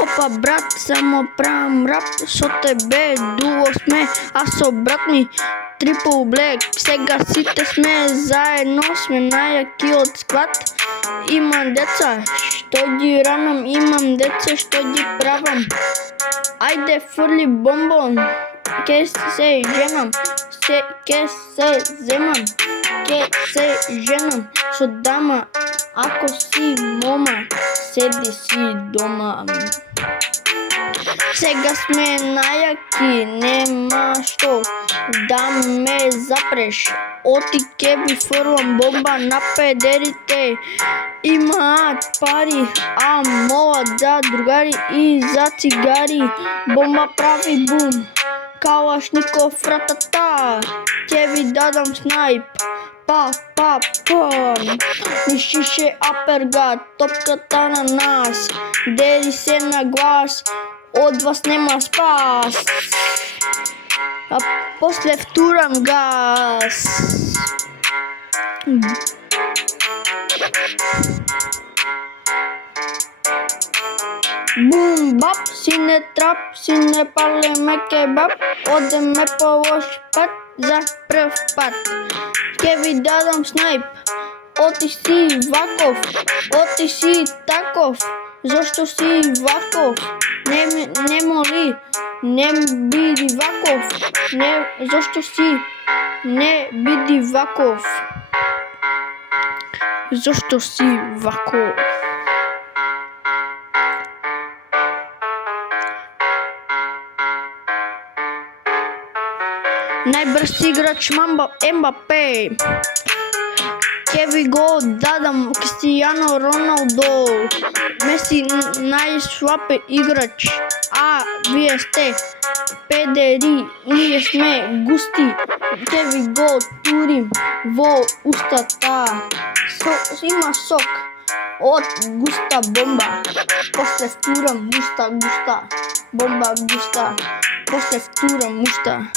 Опа брат, само правам рап, со тебе дуо сме, а со брат ми Triple Black. Сега сите сме заедно, сме најакиот сквад. Имам деца, што ги ранам, имам деца, што ги правам. Ајде фрли бомбон, ке се женам, ке се земам, ке се женам со дама. Ако си мома, седи си дома. Сега сме најаки, нема што да ме запреш. Оти ке ви фрлам бомба на педерите. Имаат пари, а молат за другари и за цигари. Бомба прави бум, калашников ратата. Ке ви дадам снайп, па, мишише апергат, топката на нас, дери се на глас, од вас нема спас, а после втурам газ. Бум бап, сине трап, сине палеме кебаб, одеме по лош пат за прв пат. Ке ви дадам снайп, оти си ваков, оти си таков, зошто си ваков? Не моли, не биди ваков, зошто си не биди ваков? Зошто си ваков? Најбрз играч Ембапе, ке ви го дадам Кристијано Роналдо. Меси најслаб играч, а вие сте педери, ние сме густи. Ке ви го турим во устата. Има сок од густа бомба, после втурам густа, бомба густа, после втурам мушта.